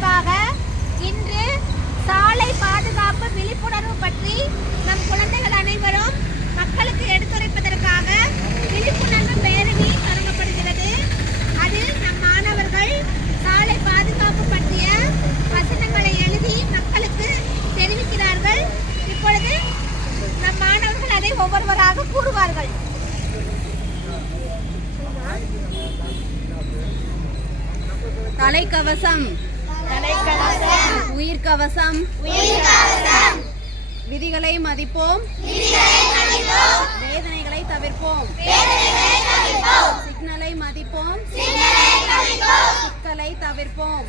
சார்பாக இன்று சாலை பாதுகாப்பு விழிப்புணர்வு பற்றி நம் குழந்தைகள் அனைவரும் மக்களுக்கு எடுத்துரைப்பதற்காக விழிப்புணர்வு பேரணி தொடங்கப்படுகிறது. அதில் நம் மாணவர்கள் சாலை பாதுகாப்பு பற்றிய வசனங்களை எழுதி மக்களுக்கு தெரிவிக்கிறார்கள். இப்பொழுது நம் மாணவர்கள் அதை ஒவ்வொருவராக கூறுவார்கள். தலைக்கவசம். உயிர்கவசம் விதிகளை மதிப்போம். வேதனைகளை தவிர்ப்போம். சிக்னலை மதிப்போம். சிக்கலை தவிர்ப்போம்.